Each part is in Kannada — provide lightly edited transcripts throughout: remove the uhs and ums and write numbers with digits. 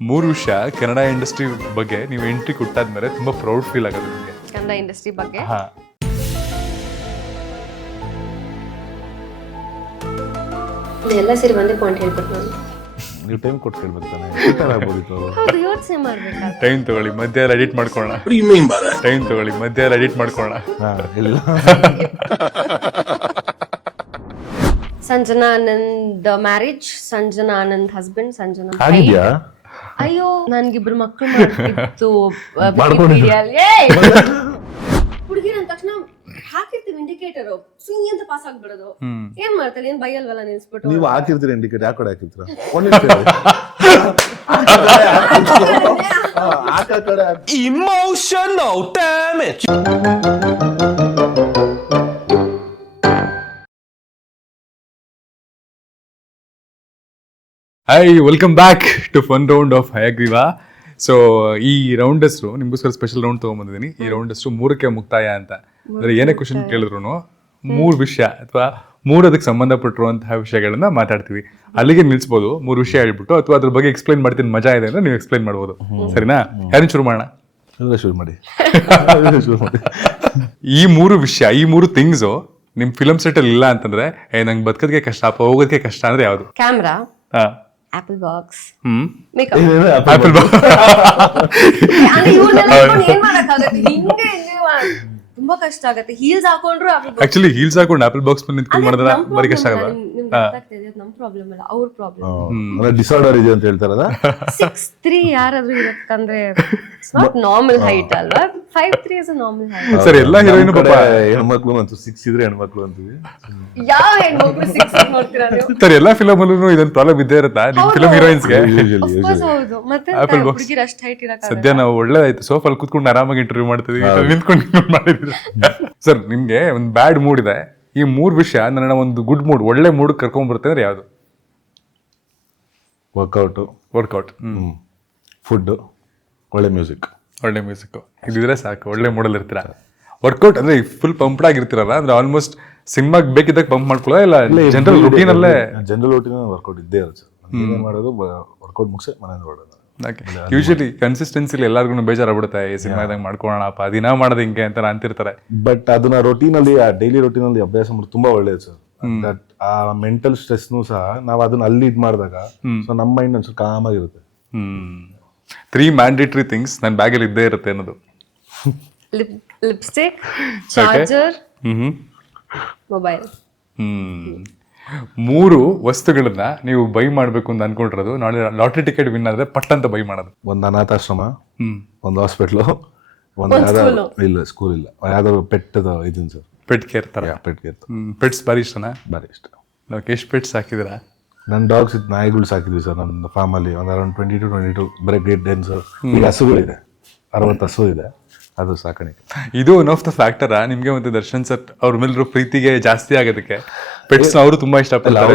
ಮೂರು ವಿಷಯ ಕನ್ನಡ ಇಂಡಸ್ಟ್ರಿ ಬಗ್ಗೆ ನೀವು ಎಂಟ್ರಿ ಕೊಟ್ಟಾದ್ಮೇಲೆ ತುಂಬಾ ಪ್ರೌಡ್ ಫೀಲ್ ಆಗುತ್ತೆ ನಿಮಗೆ ಕನ್ನಡ ಇಂಡಸ್ಟ್ರಿ ಬಗ್ಗೆ. ಹಾ ಎಲ್ಲ ಸೇರಿ ಒಂದೇ ಪಾಯಿಂಟ್ ಹೇಳ್ಬೇಕು ನಾನು. ನೀವು ಟೈಮ್ ಕೊಟ್ಟು ಕೇಳ್ಬೇಕು ತಾನೆ ಆಗ್ಬೋದಿತ್ತು. ಹೌದು, ಯೋಚನೆ ಮಾಡ್ಬೇಕಾದ್ರೆ ಟೈಮ್ ತಗೊಳ್ಳಿ, ಮಧ್ಯ ಎಡಿಟ್ ಮಾಡ್ಕೊಳ್ಳೋಣ. ಟೈಮ್ ತಗೊಳ್ಳಿ, ಮಧ್ಯ ಎಡಿಟ್ ಮಾಡ್ಕೊಳ್ಳೋಣ. ಇಲ್ಲ ಸಂಜನಾ ಆನಂದ್ ಮ್ಯಾರೇಜ್, ಸಂಜನಾ ಆನಂದ್ ಹಸ್ಬೆಂಡ್, ಸಂಜನಾ ಆಗಿದ್ಯಾ? ಅಯ್ಯೋ ನನ್ಗಿಬ್ರು ಮಕ್ಕಳು ಮಾಡ್ತಿತ್ತು ಹುಡುಗಿರ ಅಂದ ತಕ್ಷಣ ಹಾಕಿರ್ತೀವಿ ಇಂಡಿಕೇಟರ್, ಸುಂಗಿ ಅಂತ ಪಾಸ್ ಆಗ್ಬಿಡೋದು. ಏನ್ ಮಾಡ್ತಾರೆ, ಏನ್ ಬೈಯಲ್ವಲ್ಲ ನಿಲ್ಸ್ಬಿಟ್ಟು. ನೀವು ಹಾಕಿರ್ತೀರಿ ಇಂಡಿಕೇಟ್, ಯಾಕೆ ಕಡೆ ಹಾಕಿರ್ತೀರ? Emotional damage. Hi, welcome back to fun round of Hayagreeva. So ಈ ರೌಂಡ್ ಹೆಸರು ನಿಮ್ಗೋಸ್ಕರ ಸ್ಪೆಷಲ್ ರೌಂಡ್ ತಗೊಂಡ್ಬಂದಿದ್ದೀನಿ. ಈ ರೌಂಡ್ ಹೆಸರು ಮೂರಕ್ಕೆ ಮುಕ್ತಾಯ ಅಂತ. ಅಂದ್ರೆ ಏನೇ ಕ್ವಶನ್ ಕೇಳಿದ್ರು ಮೂರು ವಿಷಯ ಅಥವಾ ಅದಕ್ಕೆ ಸಂಬಂಧಪಟ್ಟಿರುವಂತಹ ವಿಷಯಗಳನ್ನ ಮಾತಾಡ್ತೀವಿ. ಅಲ್ಲಿಗೆ ನಿಲ್ಸ್ಬೋದು, ಮೂರು ವಿಷಯ ಹೇಳ್ಬಿಟ್ಟು, ಅಥವಾ ಅದ್ರ ಬಗ್ಗೆ ಎಕ್ಸ್ಪ್ಲೈನ್ ಮಾಡ್ತೀನಿ, ಮಜಾ ಇದೆ ಅಂದ್ರೆ ನೀವು ಎಕ್ಸ್ಪ್ಲೈನ್ ಮಾಡ್ಬೋದು. ಸರಿನಾ? ಯಾರನ್ನ ಶುರು ಮಾಡೋಣ? ಶುರು ಮಾಡಿ. ಈ ಮೂರು ವಿಷಯ, ಈ ಮೂರು ಥಿಂಗ್ಸು ನಿಮ್ ಫಿಲಮ್ ಸೆಟ್ ಅಲ್ಲಿ ಇಲ್ಲ ಅಂತಂದ್ರೆ ನಂಗೆ ಬದುಕೋದಕ್ಕೆ ಕಷ್ಟ, ಹೋಗೋದಕ್ಕೆ ಕಷ್ಟ ಅಂದ್ರೆ ಯಾವುದು? ಕ್ಯಾಮ್ರಾ, ಹಾ, ಆಪಲ್ ಬಾಕ್ಸ್, ಹ್ಮ್, ಮೇಕಪ್. Apple box. ಏನ್ ಮಾಡಕ್ಕಾಗತ್ತೆ, ಹಿಂಗೆ ತುಂಬಾ ಕಷ್ಟ ಆಗತ್ತೆ. ಹೀಲ್ಸ್ ಹಾಕೊಂಡ್ರು ಆಕ್ಚುಲಿ ಹೀಲ್ಸ್ ಹಾಕೊಂಡು ಆಪಲ್ ಬಾಕ್ಸ್ ಮೇಲೆ ನಿಂತ್ಕೊಂಡು ಮಾಡಿದ್ರೆ ಬರೀ ಕಷ್ಟ ಆಗಲ್ಲ. ನಮ್ ಪ್ರಾಬ್ಲಮ್ ಅಲ್ಲ, ಅವ್ರ ಪ್ರಾಬ್ಲಮ್. ಡಿಸಾರ್ಡರ್ ಇದೆ ಅಂತ ಹೇಳ್ತಾರಲ್ಲ. 6'3" ಯಾರಾದ್ರೂ ಇರಕ್ಕಂದ್ರೆ ಇಟ್ಸ್ ನಾಟ್ ನಾರ್ಮಲ್ ಹೈಟ್ ಅಲ್ವಾ? 5'3" is a normal height. Sir, ಎಲ್ಲ ಹೀರೋಯಿನ್ ಪಾಪ ಹೆಣ್ಮಕ್ಳು ಅಂತೂ 6 ಇದ್ರೆ ಹೆಣ್ಮಕ್ಳು ಅಂತೀವಿ. ಯಾವ ಹೆಣ್ಮಕ್ಳು 6 ನೋಡ್ತೀರಾ ನೀವು? ಸರ್, ಎಲ್ಲಾ ಫಿಲಮ್ ಅಲ್ಲೂ ಇದೊಂದು ಪ್ರಾಬ್ಲಮ್ ಇದ್ದೇ ಇರುತ್ತಾ ನಿಮ್ ಫಿಲಮ್ ಹೀರೋಯಿನ್ಸ್ಗೆ? ಹೌದು, ಮತ್ತೆ ಹುಡುಗಿರ ಅಷ್ಟು ಹೈಟ್ ಇರಕ್ಕ ಸದ್ಯ ನಾವು ಒಳ್ಳೆದಾಯ್ತು, ಸೋಫಾಲ್ ಕೂತ್ಕೊಂಡು ಆರಾಮಾಗಿ ಇಂಟರ್ವ್ಯೂ ಮಾಡ್ತೀವಿ, ನಿಂತ್ಕೊಂಡು ಮಾಡಿದ್ವಿ. ಸರ್, ನಿಮ್ಗೆ ಒಂದು ಬ್ಯಾಡ್ ಮೂಡ್ ಇದೆ, ಈ ಮೂರು ವಿಷಯ ನನ್ನ ಒಂದು ಗುಡ್ ಮೂಡ್, ಒಳ್ಳೆ ಮೂಡ್ ಕರ್ಕೊಂಡ್ ಬರುತ್ತೆ ಅಂದ್ರೆ ಯಾವುದು? ವರ್ಕೌಟ್, ಫುಡ್, ಒಳ್ಳೆ ಮ್ಯೂಸಿಕ್. ಒಳ್ಳೆ ಮ್ಯೂಸಿಕ್ ಇದಿದ್ರೆ ಸಾಕು, ಒಳ್ಳೆ ಮೂಡಲ್ಲಿ ಇರ್ತೀರಾ. ವರ್ಕೌಟ್ ಅಂದ್ರೆ ಫುಲ್ ಪಂಪ್ಡ್ ಆಗಿರ್ತೀರಲ್ಲ, ಅಂದ್ರೆ ಆಲ್ಮೋಸ್ಟ್ ಸಿನಿಮಾಗ್ ಬೇಕಿದ್ದಾಗ ಪಂಪ್ ಮಾಡ್ಕೊಳ್ಳೋ ಇಲ್ಲ ಜನರಲ್ ರುಟೀನ್ ಅಲ್ಲೇ? ಜನರಲ್ ರುಟೀನ್ ವರ್ಕೌಟ್ ಇದ್ದೇ ಇರುತ್ತೆ. ಏನೇನ್ ಮಾಡೋದು ವರ್ಕೌಟ್ ಮುಗಿಸಿ ಮನೆಯಿಂದ ಹೊರಡೋದು. ಯೂಶಲಿ ಕನ್ಸಿಸ್ಟೆನ್ಸಿಲಿ ಎಲ್ಲರಿಗೂ ಬೇಜಾರಾಗ್ಬಿಡುತ್ತೆ, ಈ ಸಿನಿಮಾದಾಗ ಮಾಡ್ಕೊಳ್ಳೋಣಪ್ಪ, ದಿನ ಮಾಡೋದು ಹಿಂಗೆ ಅಂತ ಅಂತಿರ್ತಾರೆ. ಬಟ್ ಅದನ್ನ ರೊಟೀನ್ ಅಲ್ಲಿ, ಆ ಡೈಲಿ ರೊಟೀನ್ ಅಲ್ಲಿ ಅಭ್ಯಾಸ ಮಾಡೋದು ತುಂಬಾ ಒಳ್ಳೇದು ಸರ್. ದಟ್ ಆ ಮೆಂಟಲ್ ಸ್ಟ್ರೆಸ್ನು ಸಹ ನಾವು ಅದನ್ನ ಅಲ್ಲಿ ಇದ್ ಮಾಡಿದಾಗ ಸೊ ನಮ್ಮ ಮೈಂಡ್ ಒಂಚೂರು ಕಾಮ್ ಆಗಿರುತ್ತೆ. 3 ಮ್ಯಾಂಡೇಟರಿ ಥಿಂಗ್ಸ್ ನನ್ನ ಬ್ಯಾಗಲ್ಲಿ ಇದ್ದೇ ಇರುತ್ತೆ ಅನ್ನೋದು: ಲಿಪ್ಸ್ಟಿಕ್, ಚಾರ್ಜರ್, ಮೊಬೈಲ್. 3 ವಸ್ತುಗಳನ್ನ ನೀವು ಬೈ ಮಾಡ್ಬೇಕು ಅಂತ ಅನ್ಕೊಂಡಿರೋದು, ನಾಳೆ ಲಾಟ್ರಿ ಟಿಕೆಟ್ ವಿನ್ ಆದ್ರೆ ಪಟ್ ಅಂತ ಬೈ ಮಾಡೋದು. ಒಂದು ಅನಾಥಾಶ್ರಮ, ಒಂದು ಹಾಸ್ಪಿಟ್ಲು, ಒಂದು ಇಲ್ಲ ಸ್ಕೂಲ್ ಇಲ್ಲ, ಯಾವ್ದಾದ್ರು ಪೆಟ್ ಇದೀನಿ ಸರ್. ಪೆಟ್ ಕೇರ್ ತರ? Pet care. ಪೆಟ್ಸ್ ಭಾರಿ ಇಷ್ಟನಾ? ಭಾರಿ ಇಷ್ಟ. ಎಷ್ಟು ಪೆಟ್ಸ್ ಹಾಕಿದಿರಾ? ನನ್ನ ಡಾಗ್ಸ್ ನಾಯಿಗಳು ಸಾಕಿದ್ವಿ ಸರ್ ನಮ್ಮ ಫಾರ್ಮಲ್ಲಿ. ಒಂದು ಅರೌಂಡ್ 22 ಬರೀ ಗ್ರೇಟ್ ಡೆನ್ಸ್. ಈಗ ಹಸುಗಳಿದೆ, 60 ಹಸು ಇದೆ, ಅದು ಸಾಕಾಣಿಕೆ. ಇದು ಒನ್ ಆಫ್ ದ ಫ್ಯಾಕ್ಟರ್ ನಿಮ್ಗೆ ಮತ್ತೆ ದರ್ಶನ್ ಸರ್ ಅವ್ರ ಮೇಲಿರೋ ಪ್ರೀತಿಗೆ ಜಾಸ್ತಿ ಆಗೋದಕ್ಕೆ. ಪೆಟ್ಸ್ ಅವರು ತುಂಬಾ ಇಷ್ಟಪಡ್ತಾರೆ.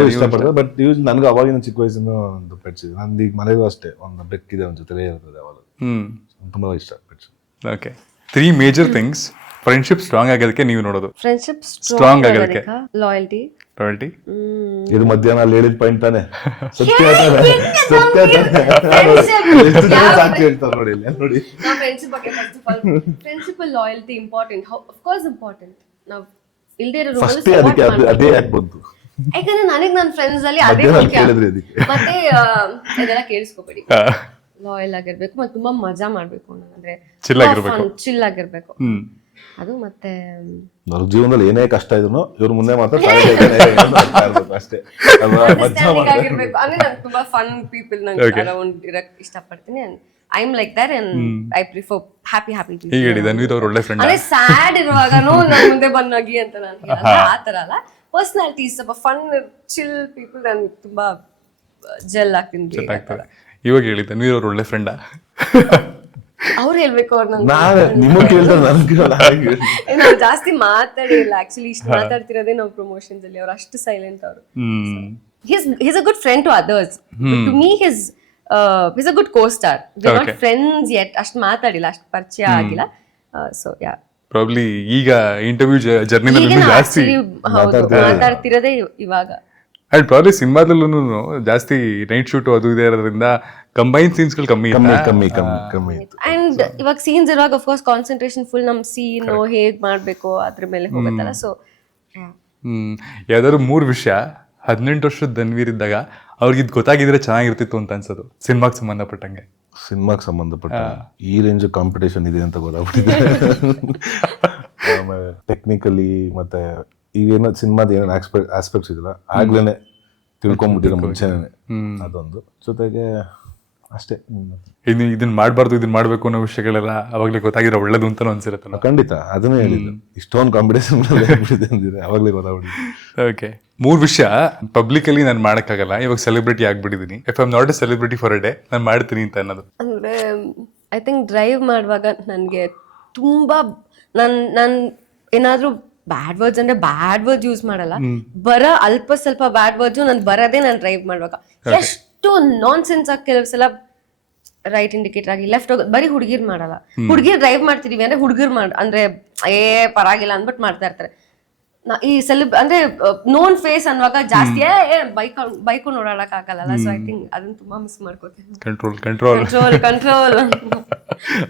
ಬಟ್ ಯೂಸ್ ನನಗೆ ಅವಾಗಿನ ಚಿಕ್ಕ ವಯಸ್ಸಿನ ಒಂದು ಪೆಟ್ಸ್ ಇದೆ. ನಂದು ಈಗ ಮನೆಗೂ ಅಷ್ಟೇ ಒಂದು ಬೆಕ್ಕಿದೆ, ಒಂದು ಜೊತೆಲೇ ಇರ್ತದೆ ಅವಾಗ. ತುಂಬಾ ಇಷ್ಟ pets. Okay, 3 major things friendship strong ಆಗೋದಕ್ಕೆ ನೀವು ನೋಡೋದು. ಫ್ರೆಂಡ್ಶಿಪ್ ಸ್ಟ್ರಾಂಗ್ ಆಗೋದಕ್ಕೆ ಲಾಯಲ್ಟಿ. ಇದು ಮಧ್ಯಾಹ್ನ ಅಲ್ಲಿ ಹೇಳಿದ ಪಾಯಿಂಟ್ ತಾನೆ? ಸತ್ಯ ಹೇಳ್ತಾರೆ ನೋಡಿ ನೋಡಿ. ಫ್ರೆಂಡ್ಶಿಪ್ ಬಗ್ಗೆ first of all friendship loyalty important, of course important. ನಾವು ಇಲ್ದೇ ಇರೋ ಫಸ್ಟ್ ಅದಕ್ಕೆ ಅದೇ ಯಾಕೆ ಬಂತು? ಯಾಕಂದ್ರೆ ನನಗೆ ನನ್ನ ಫ್ರೆಂಡ್ಸ್ ಅಲ್ಲಿ ಅದೇ ಮುಖ್ಯ. ಮತ್ತೆ ಇದೆಲ್ಲ ಕೇಳಿಸ್ಕೋಬೇಡಿ, ಲಾಯಲ್ ಆಗಿರ್ಬೇಕು ಮತ್ತೆ ತುಂಬಾ ಮಜಾ ಮಾಡ್ಬೇಕು, ಅಂದ್ರೆ ಚಿಲ್ ಆಗಿರ್ಬೇಕು. ಅದು ಮತ್ತೆ ಅವ್ರ ಜೀವನದಲ್ಲಿ ಏನೇ ಕಷ್ಟ ಇದ್ರು ಇವ್ರ ಮುಂದೆ ಮಾತ್ರ ಅಷ್ಟೇ ಆಗಿರ್ಬೇಕು. ಅಂದ್ರೆ ನಾನು ತುಂಬಾ ಫನ್ ಪೀಪಲ್ ನಂಗೆ ಅರೌಂಡ್ ಇರಕ್ ಇಷ್ಟಪಡ್ತೀನಿ. I am like that and I prefer happy people. ಈಗ ಹೇಳಿದ ನೀವು ಅವ್ರ ಒಳ್ಳೆ ಫ್ರೆಂಡ್. ಅಂದ್ರೆ ಸ್ಯಾಡ್ ಇರುವಾಗನೂ ನನ್ನ ಮುಂದೆ ಬಂದಾಗಿ ಅಂತ ನಾನು ಹೇಳಲ್ಲ, ಆ ತರ ಅಲ್ಲ. ಪರ್ಸನಾಲಿಟಿ ಸ್ವಲ್ಪ ಫನ್ ಚಿಲ್ ಪೀಪಲ್ ನಾನು ತುಂಬಾ ಜೆಲ್ ಆಗ್ತೀನಿ. ಇವಾಗ ಹೇಳಿದ್ದೆ ನೀವು ಅವ್ರ ಒಳ್ಳೆ ಫ್ರೆಂಡಾ? ಅವ್ರು ಹೇಳ್ಬೇಕು. ಅವ್ರು ನಾವು ಜಾಸ್ತಿ ಮಾತಾಡಿಲ್ಲ ಆಕ್ಚುಲಿ, ಇಷ್ಟು ಮಾತಾಡ್ತಿರೋದೇ ನಾವು ಪ್ರಮೋಷನ್ಸ್ ಅಲ್ಲಿ. ಅವ್ರು ಅಷ್ಟು ಸೈಲೆಂಟ್. ಅವರು he's a good friend to others, but to me he's a good co-star. We're not friends yet, ಅಷ್ಟು ಮಾತಾಡಿಲ್ಲ, ಅಷ್ಟು ಪರಿಚಯ ಆಗಿಲ್ಲ. ಸೊ ಯಾ ಪ್ರಾಬ್ಲಿ ಈಗ ಇಂಟರ್ವ್ಯೂ ಜರ್ನಿನಲ್ಲಿ ಜಾಸ್ತಿ ಮಾತಾಡ್ತಿರೋದೇ ಇವಾಗ. ಅಂಡ್ ಪ್ರಾಬ್ಲಿ ಸಿನಿಮಾದಲ್ಲೂ ಜಾಸ್ತಿ ನೈಟ್ ಶೂಟ್ ಅದು ಇದೆ ಇರೋದ್ರಿಂದ ಕಂಬೈನ್ ಸೀನ್ಸ್ಗಳು ಕಮ್ಮಿ ಕಮ್ಮಿ ಇತ್ತು. ಅಂಡ್ ಇವಾಗ ಸೀನ್ಸ್ ಇರುವಾಗ ಅಫ್ಕೋರ್ಸ್ ಕಾನ್ಸಂಟ್ರೇಷನ್ ಫುಲ್ ನಮ್ ಸೀನ್ ಹೇಗ್ ಮಾಡ್ಬೇಕು ಅದ್ರ ಮೇಲೆ ಹೋಗುತ್ತಲ್ಲ. ಸೊ ಯಾವ್ದಾದ್ರು 3 ವಿಷಯ 18 ವರ್ಷದ ಧನ್ವೀರ್ ಇದ್ದಾಗ ಅವ್ರಿಗೆ ಇದು ಗೊತ್ತಾಗಿದ್ರೆ ಚೆನ್ನಾಗಿರ್ತಿತ್ತು ಅಂತ ಅನ್ಸೋದು ಸಿನಿಮಾಗೆ ಸಂಬಂಧಪಟ್ಟಂಗೆ. ಸಿನಿಮಾಗೆ ಸಂಬಂಧಪಟ್ಟ ಈ ರೇಂಜ್ ಕಾಂಪಿಟೇಷನ್ ಇದೆ ಅಂತ ಗೊತ್ತಾಗ್ಬಿಟ್ಟಿದೆ. ಆಮೇಲೆ ಟೆಕ್ನಿಕಲಿ ಮತ್ತೆ ಈಗೇನೋ ಸಿನಿಮಾದ ಏನೇನು ಆಸ್ಪೆಕ್ಟ್ಸ್ ಇದೆಯಲ್ಲ ಆಗ್ಲೇನೆ ತಿಳ್ಕೊಂಡ್ಬಿಟ್ಟಿರೋ ಮುಂಚೆನೆ ಅದೊಂದು. ಜೊತೆಗೆ ಅಷ್ಟೇ. ಇನ್ನು ಇದನ್ನ ಮಾಡಬಾರ್ದು ಇದನ್ನ ಮಾಡ್ಬೇಕು ಅನ್ನೋ ವಿಷಯಗಳೆಲ್ಲ ಅವಾಗಲೇ ಗೊತ್ತಾಗಿರೋ ಒಳ್ಳೇದು ಅಂತ ಅನ್ಸಿರುತ್ತಲ್ಲ. ಖಂಡಿತ ಅದನ್ನೇ ಹೇಳಿದ್ದು. ಇಷ್ಟೊಂದು ಕಾಂಪಿಟೇಷನ್ ಅಂದಿದೆ ಅವಾಗಲೇ ಗೊತ್ತಾಗ್ಬಿಟ್ಟಿದೆ. ಓಕೆ, 3 ವಿಷಯ ಪಬ್ಲಿಕ್ ಅಲ್ಲಿ ನಾನು ಮಾಡಕ್ಕಾಗಲ್ಲ, ಇವಾಗ ಸೆಲೆಬ್ರಿಟಿ ಆಗ್ಬಿಟ್ಟಿದೀನಿ, if I am not a celebrity for a day ನಾನು ಮಾಡ್ತೀನಿ ಅಂತ ಅನ್ನೋದು. ಅಂದ್ರೆ ಐ ಥಿಂಕ್ ಡ್ರೈವ್ ಮಾಡುವಾಗ ನನಗೆ ತುಂಬಾ ನನ್ ಏನಾದ್ರೂ ಬ್ಯಾಡ್ ವರ್ಡ್ಸ್ ಅಂದ್ರೆ ಬ್ಯಾಡ್ ವರ್ಡ್ಸ್ ಯೂಸ್ ಮಾಡಲ್ಲ, ಅಲ್ಪ ಸ್ವಲ್ಪ ಬ್ಯಾಡ್ ವರ್ಡ್ಸು ನನ್ ಬರದೇ ನಾನು ಡ್ರೈವ್ ಮಾಡುವಾಗ. ಎಷ್ಟು ನಾನ್ ಸೆನ್ಸ್ ಆಗಿ ಕೆಲವು ಸಲ ರೈಟ್ ಇಂಡಿಕೇಟರ್ ಆಗಿ ಲೆಫ್ಟ್ ಹೋಗೋದು. ಬರೀ ಹುಡುಗಿರ್ ಮಾಡಲ್ಲ, ಹುಡುಗಿರ್ ಡ್ರೈವ್ ಮಾಡ್ತಿದೀವಿ ಅಂದ್ರೆ ಹುಡುಗಿರ್ ಅಂದ್ರೆ ಪರವಾಗಿಲ್ಲ ಅಂದ್ಬಿಟ್ಟು ಮಾಡ್ತಾ ಇರ್ತಾರೆ. ಈ ಅಂದ್ರೆ ನೋನ್ ಫೇಸ್ ಅನ್ನುವಾಗ ಜಾಸ್ತಿ ಬೈಕ್ ನೋಡಕ್ ಆಗಲ್ಲ. ಸೊ ಐ ಥಿಂಕ್ ಅದನ್ನ ತುಂಬಾ ಮಿಸ್ ಮಾಡ್ಕೋತೀನಿ. ಕಂಟ್ರೋಲ್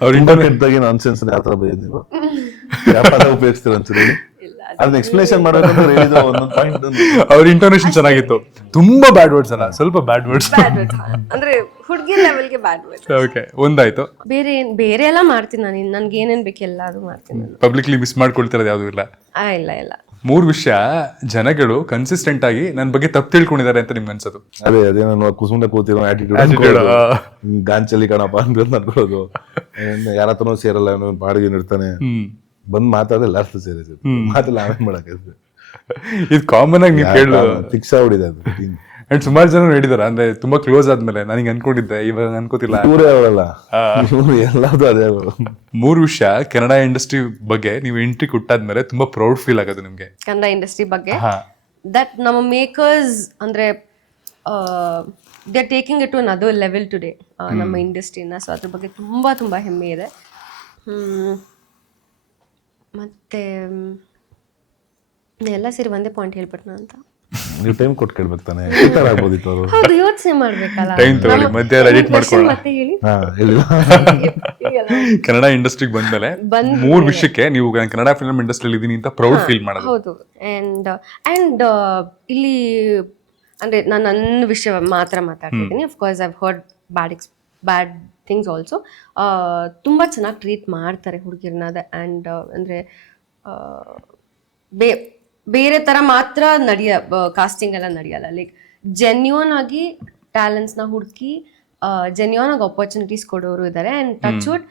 ಅವ್ರ ಇಂಟರ್ನೆಟ್ದಾಗೆ ನಾನ್ಸೆನ್ಸ್ ಯಾವ ತರ ಬೈಯೋದು ಯಾವ ಪದ ಉಪಯೋಗಿಸ್ತೀರ ಅನ್ಸುತ್ತೆ. ಅದನ್ನ ಎಕ್ಸ್ಪ್ಲನೇಷನ್ ಮಾಡೋದಂದ್ರೆ ಹೇಳಿದ್ರು ಒಂದೊಂದು ಪಾಯಿಂಟ್. ಅವ್ರ ಇಂಟೋನೇಷನ್ ಚೆನ್ನಾಗಿತ್ತು. ತುಂಬಾ ಬ್ಯಾಡ್ ವರ್ಡ್ಸ್ ಅಲ್ಲ, ಸ್ವಲ್ಪ ಬ್ಯಾಡ್ ವರ್ಡ್ಸ್ ಅಂದ್ರೆ ಹುಡುಗಿ ಲೆವೆಲ್ಗೆ ಬ್ಯಾಡ್ ವರ್ಡ್ಸ್. ಓಕೆ, ಒಂದಾಯ್ತು. ಬೇರೆ ಎಲ್ಲ ಮಾಡ್ತೀನಿ ನಾನು. ನನ್ಗೆ ಏನೇನ್ ಬೇಕು ಎಲ್ಲಾರು ಮಾಡ್ತೀನಿ. ಪಬ್ಲಿಕ್ಲಿ ಮಿಸ್ ಮಾಡ್ಕೊಳ್ತಿರೋದು ಯಾವ್ದು ಇಲ್ಲ. ಇಲ್ಲ 3 ವಿಷಯ ಜನಗಳು ಕನ್ಸಿಸ್ಟೆಂಟ್ ಆಗಿ ನನ್ನ ಬಗ್ಗೆ ತಪ್ಪು ತಿಳ್ಕೊಂಡಿದ್ದಾರೆ ಅಂತ ನಿಮ್ಗೆ ಅನ್ಸೋದು. ಅದೇ ನಾನು ಕುಸುಮ್ನೆ ಕೂತಿರೋ ಆಟಿಟ್ಯೂಡ್ ಗಾಂಚಲಿ ಕಣಪ್ಪ ಅಂತ ಅನ್ಕೊಳ್ಳೋದು. ಯಾರ ಹತ್ರನೂ ಸೇರಲ್ಲ, ಬಾಡಿಗೆ ಇರ್ತಾನೆ, ಬಂದ್ ಮಾತಾಡೋ ಲಾಸ್ಟ್ ಸೇರಿಸಿ ಮಾತಲ್ಲ ಆಮೇಲೆ ಮಾಡಕ್ಕೆ ಇದು ಕಾಮನ್ ಆಗಿ ನೀವು ಕೇಳ ಫಿಕ್ಸ್ ಆಗ್ಬಿಟ್ಟಿದೆ ಅದು. ಅಂಡ್ ಸುಮಾರು ಜನ ಹೇಳಿದಾರೆ, ಅಂದ್ರೆ ತುಂಬಾ ಕ್ಲೋಸ್ ಆದ್ಮೇಲೆ ನನಗೆ ಅನ್ಕೊಂಡಿದ್ದೆ, ಇವಾಗ ಅನ್ಕೋತಿಲ್ಲ. ಇವರೇ ಅವರಲ್ಲ, ಎಲ್ಲಾದ್ರು ಅದೇ. 3 ವಿಷಯ ಕನ್ನಡ ಇಂಡಸ್ಟ್ರಿ ಬಗ್ಗೆ ನೀವು ಎಂಟ್ರಿ ಕೊಟ್ಟಾದ್ಮೇಲೆ ತುಂಬಾ ಪ್ರೌಡ್ ಫೀಲ್ ಆಗೋದು ನಿಮ್ಗೆ ಕನ್ನಡ ಇಂಡಸ್ಟ್ರಿ ಬಗ್ಗೆ. ದಟ್ ನಮ್ಮ ಮೇಕರ್ಸ್ ಅಂದ್ರೆ they are taking it to another level today ನಮ್ಮ ಇಂಡಸ್ಟ್ರಿನ. ಸೊ ಅದ್ರ ಬಗ್ಗೆ ತುಂಬಾ ತುಂಬಾ ಹೆಮ್ಮೆ ಇದೆ. ಮತ್ತೆ ಎಲ್ಲ ಸೇರಿ ಒಂದೇ ಪಾಯಿಂಟ್ ಹೇಳ್ಬಿಟ್ನ ಅಂತ. ನೀವು ಟೈಮ್ ಕೊಟ್ಟು ಕೇಳ್ಬೇಕು ತಾನೆ, ಆಗ್ಬೋದಿತ್ತು ಅವರು. ಹೌದು, ಯೋಚನೆ ಮಾಡ್ಬೇಕಲ್ಲ. ಟೈಮ್ ತಗೊಳ್ಳಿ, ಮಧ್ಯ ಎಡಿಟ್ ಮಾಡ್ಕೊಳ್ಳೋಣ. ಮತ್ತೆ ಹೇಳಿ. ಕನ್ನಡ ಇಂಡಸ್ಟ್ರಿಗೆ ಬಂದ್ಮೇಲೆ 3 ವಿಷಯಕ್ಕೆ ನೀವು ಕನ್ನಡ ಫಿಲ್ಮ್ ಇಂಡಸ್ಟ್ರಿಯಲ್ಲಿ ಇದೀನಿ ಅಂತ ಪ್ರೌಡ್ ಫೀಲ್ ಮಾಡೋದು. ಹೌದು. ಅಂಡ್ ಇಲ್ಲಿ ಅಂದ್ರೆ ನಾನು ನನ್ನ ವಿಷಯ ಮಾತ್ರ ಮಾತಾಡ್ತಿದ್ದೀನಿ. Of course I've heard bad things also. ತುಂಬಾ ಚೆನ್ನಾಗಿ ಟ್ರೀಟ್ ಮಾಡ್ತಾರೆ ಹುಡುಗಿರ್ನ. ಅಂಡ್ ಅಂದ್ರೆ ಬೇರೆ ತರ ಮಾತ್ರ ಕಾಸ್ಟಿಂಗ್ ಎಲ್ಲ ನಡೆಯಲ್ಲ. ಲೈಕ್ ಜೆನ್ಯೂನ್ ಆಗಿ ಟ್ಯಾಲೆಂಟ್ಸ್ನ ಹುಡುಕಿ ಜೆನ್ಯೂನ್ ಆಗಿ ಆಪರ್ಚುನಿಟೀಸ್ ಕೊಡೋರು ಇದ್ದಾರೆ. ಅಂಡ್ ಟಚ್ ವುಡ್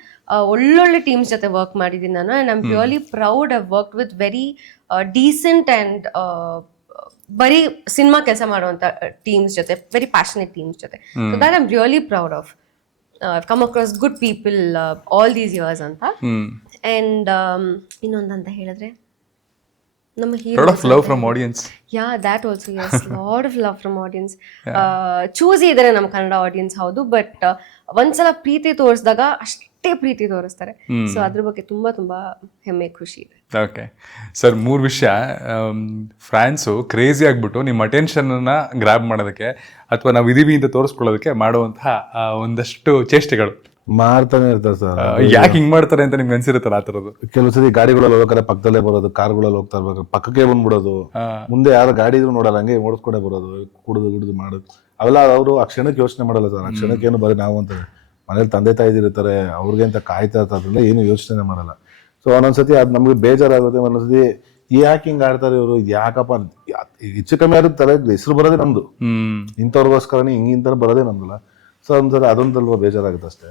ಒಳ್ಳೊಳ್ಳೆ ಟೀಮ್ಸ್ ಜೊತೆ ವರ್ಕ್ ಮಾಡಿದ್ದೀನಿ ನಾನು. And I am really proud. I work with very decent and ಬರೀ ಸಿನಿಮಾ ಕೆಲಸ ಮಾಡುವಂತ ಟೀಮ್ಸ್ ಜೊತೆ, ವೆರಿ ಪ್ಯಾಷನೇಟ್ ಟೀಮ್ಸ್ ಜೊತೆ. So that I am really proud of. I've come across good people all these years ಅಂತ. And ಇನ್ನೊಂದಂತ ಹೇಳಿದ್ರೆ ನಮ್ಮ lot of love from audience. Yeah, that also, yes. Lot of love from audience. Choosy ಇದ್ದಾರೆ ನಮ್ಮ ಕನ್ನಡ ಆಡಿಯನ್ಸ್, ಹೌದು. ಬಟ್ ಒಂದ್ಸಲ ಪ್ರೀತಿ ತೋರಿಸಿದಾಗ ಅಷ್ಟೇ ಪ್ರೀತಿ ತೋರಿಸ್ತಾರೆ. ಸೊ ಅದ್ರ ಬಗ್ಗೆ ತುಂಬಾ ತುಂಬಾ ಹೆಮ್ಮೆ, ಖುಷಿ ಇದೆ. ಓಕೆ ಸರ್, 3 ವಿಷಯ. ಫ್ಯಾನ್ಸು ಕ್ರೇಜಿ ಆಗ್ಬಿಟ್ಟು ನಿಮ್ಮ ಅಟೆನ್ಷನ್ ಅನ್ನ ಗ್ರಾಬ್ ಮಾಡೋದಕ್ಕೆ ಅಥವಾ ನಾವು ಇದೀವಿ ಅಂತ ತೋರಿಸ್ಕೊಳ್ಳೋದಕ್ಕೆ ಮಾಡುವಂತಹ ಒಂದಷ್ಟು ಚೇಷ್ಟೆಗಳು ಮಾಡ್ತಾನೆ ಇರ್ತಾರೆ ಸರ್. ಯಾಕೆ ಹಿಂಗ್ ಮಾಡ್ತಾರೆ ಅಂತ ನಿಮ್ಗೆ ಅನ್ಸಿರುತ್ತಲ್ಲ ಆ ತರದ್ದು? ಕೆಲವು ಸರಿ ಗಾಡಿಗಳಲ್ಲಿ ಹೋಗ್ಬೇಕಾದ್ರೆ ಪಕ್ಕದಲ್ಲೇ ಬರೋದು, ಕಾರ್ಗಳಲ್ಲಿ ಹೋಗ್ತಾ ಇರ್ಬೇಕು ಪಕ್ಕಕ್ಕೆ ಬಂದ್ಬಿಡೋದು, ಮುಂದೆ ಯಾರು ಗಾಡಿ ಇದ್ರು ನೋಡಲ್ಲ, ಹಂಗೆ ಓಡಿಸ್ಕೊಂಡೇ ಬರೋದು, ಕುಡಿದು ಮಾಡೋದು. ಅವೆಲ್ಲ ಅವರು ಆ ಕ್ಷಣಕ್ಕೆ ಯೋಚನೆ ಮಾಡಲ್ಲ ಸರ್. ಆ ಕ್ಷಣಕ್ಕೆ ಏನು ಬರೀ ನಾವು ಅಂತ ಮನೇಲಿ ತಂದೆ ತಾಯಿ ಇರ್ತಾರೆ, ಅವ್ರಿಗೆ ಅಂತ ಕಾಯ್ತಾ ಇರ್ತಾರಲ್ಲ, ಏನು ಯೋಚನೆ ಮಾಡಲ್ಲ. ಸೊ ಒಂದೊಂದ್ಸತಿ ಅದು ನಮ್ಗೆ ಬೇಜಾರಾಗುತ್ತೆ. ಒಂದೊಂದ್ಸತಿ ಯಾಕೆ ಹಿಂಗ್ ಆಡ್ತಾರೆ ಇವರು, ಯಾಕಪ್ಪ ಹೆಚ್ಚು ಕಮ್ಮಿ ಆದ್ರೆ ತಲೆ ಹೆಸರು ಬರೋದೇ ನಮ್ದು, ಇಂಥವ್ರಿಗೋಸ್ಕರನೇ ಹಿಂಗಿಂತ ಬರೋದೇ ನಮ್ದಲ್ಲ. ಸೊ ಒಂದ್ಸಲ ಅದೊಂದಲ್ವ ಬೇಜಾರಾಗುತ್ತೆ ಅಷ್ಟೇ.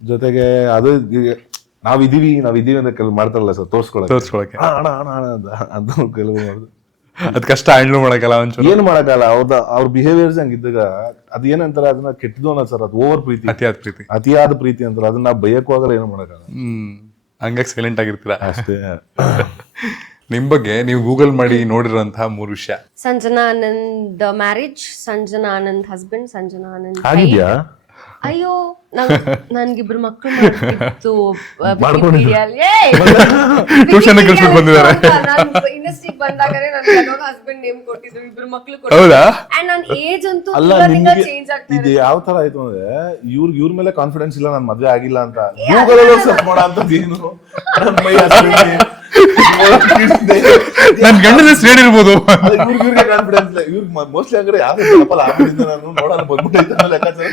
ಜೊತೆಗೆ ಅದು ನಾವ್ ಇದೀವಿ ಅಂತ ಕೆಲವು ಮಾಡ್ತಾರಲ್ಲ ಸರ್, ತೋರ್ಸ್ಕೊಳಕ್ಕೆ ಅಂತ ಕೆಲವು ಮಾಡುದು. ಅದ್ ಕಷ್ಟ ಹ್ಯಾಂಡಲ್ ಮಾಡಕ್ಕಲ್ಲ, ಏನ್ ಮಾಡಕ್ಕಲ್ಲ. ಅವ್ರ ಬಿಹೇವಿಯರ್ಸ್ ಹಂಗಿದ್ದಾಗ ಅದ್ ಏನಂತಾರೆ, ಅದನ್ನ ಕೆಟ್ಟದು ಅನ್ನೋ ಸರ್. ಅದು ಓವರ್ ಪ್ರೀತಿ, ಅತಿಯಾದ ಪ್ರೀತಿ ಅಂತಾರೆ. ಅದನ್ನ ನಾವು ಬೈಯಕ್ಕೂ ಆಗಲ್ಲ, ಏನು ಮಾಡಕ್ಕಲ್ಲ. ಹಂಗಾಗಿ ಸೈಲೆಂಟ್ ಆಗಿರ್ತೀರಾ ಅಷ್ಟೇ. ನಿಮ್ ಬಗ್ಗೆ ನೀವು ಗೂಗಲ್ ಮಾಡಿ ನೋಡಿರೋಂತಹ 3 ವಿಷಯ. ಸಂಜನಾ ಆನಂದ್ ಮ್ಯಾರೇಜ್, ಸಂಜನಾ ಆನಂದ್ ಹಸ್ಬೆಂಡ್, ಸಂಜನಾ ಆನಂದ್ ಆಗಿದ್ಯಾ? ಅಯ್ಯೋ ನನ್ಗಿಬ್ರು ಮಕ್ಳು ಮಾಡ್ತಿತ್ತು ಟ್ಯೂಷನ್ ಕಳ್ಸ್ಬಿಟ್ಟು ಬಂದಿದ್ದಾರೆ. ಇಂಡಸ್ಟ್ರಿಗೆ ಬಂದಾಗಲೇ ನನ್ಗೆ ಹಸ್ಬೆಂಡ್ ನೇಮ್ ಕೊಟ್ಟಿದ್ರು, ಇಬ್ರು ಮಕ್ಳು ಕೊಟ್ಟಿದ್ರು. ಹೌದಾ? ಅಂಡ್ ನನ್ನ ಏಜ್ ಅಂತೂ ಅಲ್ಲ ನಿಮ್ಗೆ ಚೇಂಜ್ ಆಗ್ತಾ ಇದು ಯಾವ ತರ ಆಯ್ತು ಅಂದ್ರೆ ಇವ್ರ ಮೇಲೆ ಕಾನ್ಫಿಡೆನ್ಸ್ ಇಲ್ಲ, ನನ್ ಮದ್ವೆ ಆಗಿಲ್ಲ ಅಂತ ಗೂಗಲ್ ಅಲ್ಲಿ ಸರ್ಚ್ ಮಾಡೋ ಅಂತದ್ದು ಏನು ನನ್ ಮೈ ನನ್ ಗಂಡನ ಸ್ಟೇಡ್ ಇರ್ಬೋದು. ಇವ್ರಿಗೆ ಕಾನ್ಫಿಡೆನ್ಸ್ ಇಲ್ಲ. ಇವ್ರಿಗೆ ಮೋಸ್ಟ್ಲಿ ಹಂಗಾರೆ ಯಾವ್ದು ಆಗಿಂದ ನಾನು ನೋಡೋಣ ಬಂದ್ಬಿಟ್ಟು ಲೆಕ್ಕಾಚಾರ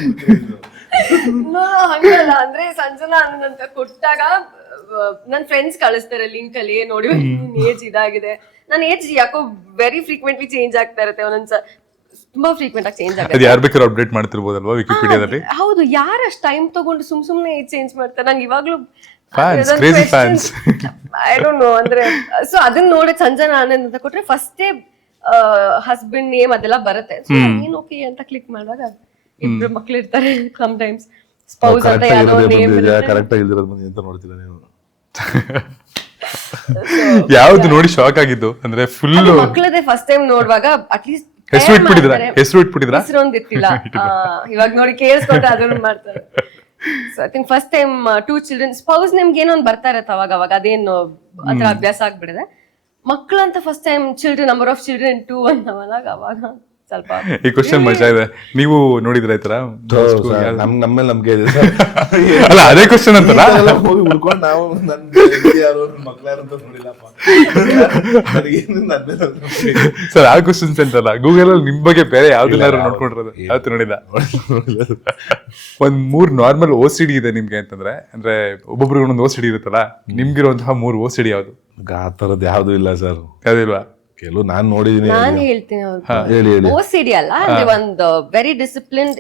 ಹಂಗಲ್ಲ. ಅಂದ್ರೆ ಸಂಜನಾ ಅಂತ ಕೊಟ್ಟಾಗ ನನ್ ಫ್ರೆಂಡ್ಸ್ ಕಳಿಸ್ತಾರೆ ಲಿಂಕ್ ಅಲ್ಲಿ, ನೋಡಿ ಏಜ್ ಇದಾಗಿದೆ. ನನ್ನ ಏಜ್ ಯಾಕೋ ವೆರಿ ಫ್ರೀಕ್ವೆಂಟ್ಲಿ ಚೇಂಜ್ ಆಗ್ತಾ ಇರುತ್ತೆ, ಒಂದೊಂದ್ಸ ತುಂಬಾ ಫ್ರೀಕ್ವೆಂಟ್ ಆಗಿ ಚೇಂಜ್ ಆಗುತ್ತೆ. ಅದು ಯಾರು ಬೇಕಾದ್ರೂ ಅಪ್ಡೇಟ್ ಮಾಡ್ತಿರ್ಬೋದಲ್ವಾ ವಿಕಿಪೀಡಿಯಾದಲ್ಲಿ? ಹೌದು, ಯಾರು ಅಷ್ಟು ಟೈಮ್ ತಗೊಂಡು ಸುಮ್ನೆ ಏಜ್ ಚೇಂಜ್ ಮಾಡ್ತಾರೆ? ನಂಗೆ ಇವಾಗ್ಲೂ crazy fans. I don't know. ಅಂದ್ರೆ ಸೊ ಅದನ್ನ ನೋಡಿ ಸಂಜನಾ ಆನಂದ್ ಅಂತ ಕೊಟ್ರೆ ಫಸ್ಟೇ ಹಸ್ಬೆಂಡ್ ನೇಮ್ ಅದೆಲ್ಲ ಬರುತ್ತೆ. ಏನ್ ಓಕೆ ಅಂತ ಕ್ಲಿಕ್ ಮಾಡಿದಾಗ ಇಬ್ರು ಮಕ್ಳು ಇರ್ತಾರೆ, ಸಮ್ ಟೈಮ್ಸ್ ಸ್ಪೌಸ್ ಅಂತ ಯಾವ್ದೋ ನೇಮ್ ಕರೆಕ್ಟ್ ಆಗಿ ಇಲ್ದಿರೋದು ಬಂದು ಎಂತ ನೋಡ್ತೀರಾ ನೀವು? ಯಾವ್ದು ನೋಡಿ ಶಾಕ್ ಆಗಿದ್ದು ಅಂದ್ರೆ ಫುಲ್ ಮಕ್ಳದೇ ಫಸ್ಟ್ ಟೈಮ್ ನೋಡುವಾಗ ಅಟ್ಲೀಸ್ಟ್ ಹೆಸರು ಇಟ್ಬಿಟ್ಟಿದ್ರ ಹೆಸರು ಒಂದಿತ್ತಿಲ್ಲ. ಇವಾಗ ನೋಡಿ ಕೇಳಿಸ್ಕೊಂಡ್ರೆ ಅದನ್ನು ಮಾಡ್ತಾರೆ. So I think first time 2 children spouse ನಿಮ್ಗೆ ಏನೋ ಒಂದು ಬರ್ತಾ ಇರತ್ತೆ ಅವಾಗ ಅದೇನು ಆತರ ಅಭ್ಯಾಸ ಆಗ್ಬಿಡಿದೆ. ಮಕ್ಕಳಂತ first time children number of children 2 ಅಂತ ಅವಾಗ ಸ್ವಲ್ಪ ಈ ಕ್ವಶನ್ ಮಜಾ ಇದೆ. ನೀವು ನೋಡಿದ್ರ ಈ ತರ? ನಮ್ಮೇಲೆ ನಮ್ಗೆ ಇದೆ ಅಲ್ಲ ಅದೇ ಕ್ವಶನ್ ಅಂತಲ್ಲ, ಹೋಗಿ ಉಳ್ಕೊಂಡು ನಾವು ನನ್ ಯಾರು ಮಕ್ಳು ಯಾರು ಅಂತ ನೋಡಿಲ್ಲಪ್ಪ. ಸರ್ ಆ ಕ್ವಶನ್ಸ್ ಅಂತಲ್ಲ, ಗೂಗಲ್ ಅಲ್ಲಿ ನಿಮ್ ಬಗ್ಗೆ ಬೇರೆ ಯಾವ್ದನ್ನಾರು ನೋಡ್ಕೊಂಡಿರೋದು ಯಾವತ್ತು ನೋಡಿಲ್ಲ? ಒಂದ್ 3 ನಾರ್ಮಲ್ OCD ಇದೆ ನಿಮ್ಗೆ ಅಂತಂದ್ರೆ, ಅಂದ್ರೆ ಒಬ್ಬೊಬ್ರಿಗೆ ಒಂದೊಂದು OCD ಇರುತ್ತಲ್ಲ, ನಿಮ್ಗಿರುವಂತಹ 3 OCD ಯಾವ್ದು? ಆ ತರದ್ ಯಾವ್ದು ಇಲ್ಲ ಸರ್. ಯಾವ್ದಿಲ್ವಾ? ಕೆಲವು ನಾನ್ ನೋಡಿದೀನಿ. ನಾನು ಹೇಳ್ತೀನಿ ಹೇಳಿ OCD ಅಲ್ಲ, ಅಂದ್ರೆ ಒಂದು very disciplined.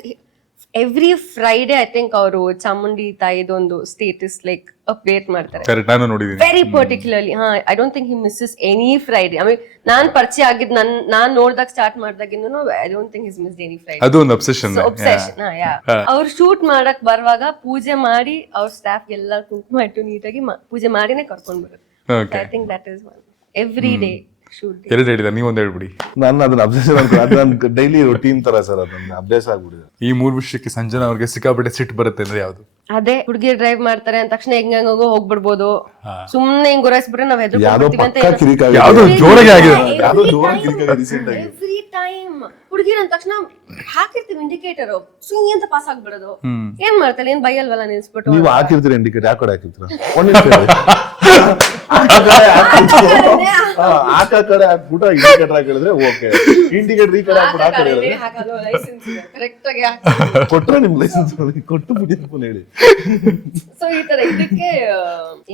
Every Friday I think ಅವರು ಚಾಮುಂಡಿ ತಾಯಿದೊಂದು ಸ್ಟೇಟಸ್ ಲೈಕ್ ಅಪ್ಡೇಟ್ ಮಾಡ್ತಾರೆ. ಕರೆಕ್ಟ್, ನಾನು ನೋಡಿದೀನಿ. Very particularly. I don't think he misses any Friday. I mean ನಾನ್ ಪರಿಚಯ ಆಗಿದ್ ನಾನ್ ನೋಡ್ದಾಗ ಸ್ಟಾರ್ಟ್ ಮಾಡ್ದಾಗಿಂದನು I don't think his missed any Friday. ಅದು ಒಂದು ಅಬ್ಸೆಷನ್. ಅವ್ರು ಶೂಟ್ ಮಾಡಕ್ ಬರುವಾಗ ಪೂಜೆ ಮಾಡಿ ಅವ್ರ ಸ್ಟಾಫ್ ಎಲ್ಲ ಕುಂಕುಮ ಇಟ್ಟು ನೀಟಾಗಿ ಪೂಜೆ ಮಾಡಿನೇ ಕರ್ಕೊಂಡ್ ಬರೋದು. I think that is one every day shoot. ಎರಡು ಹೇಳಿದ, ನೀವೊಂದು ಹೇಳ್ಬಿಡಿ. ನಾನು ಅದನ್ನ ಅಬ್ಸೆಷನ್ ಅಂತ, ಅದನ್ನ ಡೈಲಿ ರೂಟೀನ್ ತರ ಸರ್, ಅದನ್ನ ಅಭ್ಯಾಸ ಆಗ್ಬಿಡಿದೆ. ಈ 3 ವಿಷಯಕ್ಕೆ ಸಂಜನಾ ಅವ್ರಿಗೆ ಸಿಕ್ಕಾಪಟ್ಟೆ ಸಿಟ್ಟು ಬರುತ್ತೆ ಅಂದ್ರೆ ಯಾವ್ದು? ಅದೇ ಹುಡುಗಿ ಡ್ರೈವ್ ಮಾಡ್ತಾರೆ ಅಂದ ತಕ್ಷಣ ಹೆಂಗೋ ಹೋಗ್ಬಿಡ್ಬೋದು, ಸುಮ್ನೆ ಹಿಂಗ್ ಗುರಾಯಿಸ್ಬಿಟ್ರೆ ನಾವ್ ಹೆದರ್ಕೊಂಡ್ಬಿಡ್ತೀವಿ ಅಂತ. ಯಾವ್ದು ಜೋರಾಗಿ ಆಗಿದೆ, ಎವ್ರಿ ಟೈಮ್ ಹುಡುಗಿರ್ ಅಂದ ತಕ್ಷಣ ಹಾಕಿರ್ತೀವಿ ಇಂಡಿಕೇಟರ್, ಸುಂಗಿ ಅಂತ ಪಾಸ್ ಆಗ್ಬಿಡೋದು. ಏನ್ ಮಾಡ್ತಾರೆ, ಏನ್ ಬೈಯಲ್ವಲ್ಲ ನಿಲ್ಸ್ಬಿಟ್ಟು. ನೀವು ಹಾಕಿರ್ತೀರಿ ಇಂಡಿಕೇಟರ್, ಯಾವ ಕಡೆ ಹಾಕಿರ್ತೀರ? ಆಕ ಕಡೆ ಹಾಕ್ಬಿಟ್ಟು ಇಂಡಿಕೇಟರ್ ಹಾಕಿದ್ರೆ ಓಕೆ, ಇಂಡಿಕೇಟರ್ ಈ ಕಡೆ ಹಾಕ್ಬಿಟ್ಟು ಆ ಕಡೆ ಕೊಟ್ರೆ ನಿಮ್ ಲೈಸೆನ್ಸ್ ಕೊಟ್ಟು ಬಿಡಿ ಹೇಳಿ. ಸೊ ಈ ತರ ಇದಕ್ಕೆ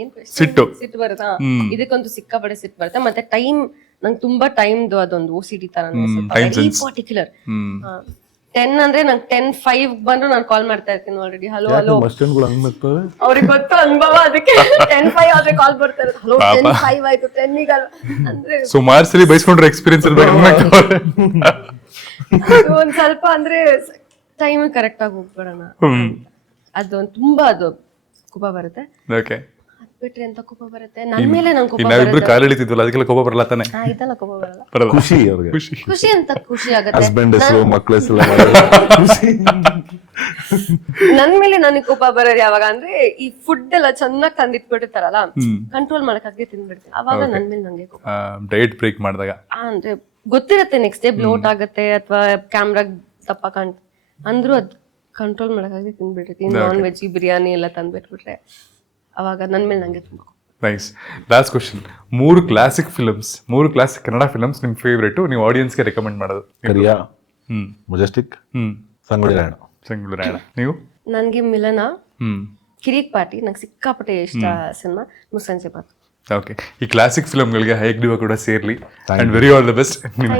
ಏನ್ ಸಿಟ್ಟು ಬರುತ್ತಾ? ಇದಕ್ಕಂತೂ ಸಿಕ್ಕಾಪಟ್ಟೆ ಸಿಟ್ಟು ಬರುತ್ತೆ. ಮತ್ತೆ ಟೈಮ್, ನಂಗೆ ತುಂಬಾ ಟೈಮ್ದು ಅದೊಂದು OCD ತರ ವೆರಿ ಪರ್ಟಿಕ್ಯುಲರ್. 10 ಅಂದ್ರೆ ನಂಗೆ 10:05 ಬಂದ್ರು ನಾನು ಕಾಲ್ ಮಾಡ್ತಾ ಇರ್ತೀನಿ ಆಲ್ರೆಡಿ. ಹಲೋ ಅವ್ರಿಗೆ ಗೊತ್ತು ಅನುಭವ, ಅದಕ್ಕೆ 10:05 ಆದ್ರೆ ಕಾಲ್ ಬರ್ತಾ ಇರುತ್ತೆ. ಹಲೋ 10:05 ಆಯ್ತು, 10 ಅಂದ್ರೆ ಸುಮಾರು ಸರಿ ಬೈಸ್ಕೊಂಡ್ರೆ ಎಕ್ಸ್ಪೀರಿಯನ್ಸ್ ಇರ್ಬೇಕು. ಒಂದ್ ಸ್ವಲ್ಪ ಅಂದ್ರೆ ಟೈಮ್ ಕರೆಕ್ಟ್ ಆಗಿ ಹೋಗ್ಬೇಡಣ, ಅದೊಂದು ತುಂಬಾ ಅದು ಕೋಪ ಬರುತ್ತೆ. ಓಕೆ, ಬಿಟ್ರೆ ಅಂತ ಕೋಪ ಬರುತ್ತೆ ನನ್ನ ಮೇಲೆ. ನಂಗೆ ಕೋಪ ನಾವಿಬ್ರು ಕಾಲ್ ಎಳಿತಿದ್ವಲ್ಲ, ಅದಕ್ಕೆಲ್ಲ ಕೋಪ ಬರಲ್ಲ ತಾನೆ? ಇದೆಲ್ಲ ಕೋಪ ಬರಲ್ಲ. ಖುಷಿ ಅವ್ರಿಗೆ, ಖುಷಿ ಅಂತ ಖುಷಿ ಆಗುತ್ತೆ. ಹಸ್ಬೆಂಡ್ ಹೆಸರು ಮಕ್ಳ ಹೆಸರು ನನ್ ಮೇಲೆ ನನಗೆ ಕೋಪ ಬರೋದು ಯಾವಾಗ ಅಂದ್ರೆ ಈ ಫುಡ್ ಎಲ್ಲ ಚೆನ್ನಾಗಿ ತಂದಿಟ್ಬಿಟ್ಟಿರ್ತಾರಲ್ಲ, ಕಂಟ್ರೋಲ್ ಮಾಡಕ್ಕಾಗದೆ ತಿನ್ಬಿಡ್ತೀನಿ, ಅವಾಗ ನನ್ ಮೇಲೆ ನಂಗೆ ಕೋಪ. ಡಯಟ್ ಬ್ರೇಕ್ ಮಾಡಿದಾಗ ಅಂದ್ರೆ ಗೊತ್ತಿರತ್ತೆ ನೆಕ್ಸ್ಟ್ ಡೇ ಬ್ಲೋಟ್ ಆಗತ್ತೆ ಅಥವಾ ಕ್ಯಾಮ್ರಾ ದಪ್ಪ ಅಂದ್ರೂ ಅದ್ ಕಂಟ್ರೋಲ್ ಮಾಡಕ್ಕಾಗದೆ ತಿನ್ಬಿಟ್ಟಿರ್ತೀನಿ. ನಾನ್ ವೆಜ್ ಬಿರಿಯಾನಿ ಎಲ್ಲ ತಂದ್ಬಿಟ್ಬಿಟ್ರೆ ಅವಾಗ ನನ್ ಮೇಲೆ ನಂಗೆ ತುಂಬಾ. Nice. Last question, 3 classic films, 3 classic Kannada films ನಿಮ್ ಫೇವರೇಟ್, ನೀವು ಆಡಿಯನ್ಸ್ಗೆ ರೆಕಮೆಂಡ್ ಮಾಡೋದು? ಕರಿಯಾ, ಮೆಜೆಸ್ಟಿಕ್, ಸಂಗೊಳ್ಳಿ ರಾಯಣ್ಣ. ನೀವು? ನನ್ಗೆ ಮಿಲನ, ಕಿರಿಕ್ ಪಾರ್ಟಿ ನಂಗೆ ಸಿಕ್ಕಾಪಟ್ಟೆ ಇಷ್ಟ ಸಿನಿಮಾ, ಮುಸ್ಸಂಜೆ ಬಾತು. ಓಕೆ, ಈ ಕ್ಲಾಸಿಕ್ ಫಿಲ್ಮ್ಗಳಿಗೆ ಹೈಕ್ ಡಿವಾ ಕೂಡ ಸೇರ್ಲಿ. And very all the best ನಿಮ್ಗೆ.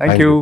Thank you.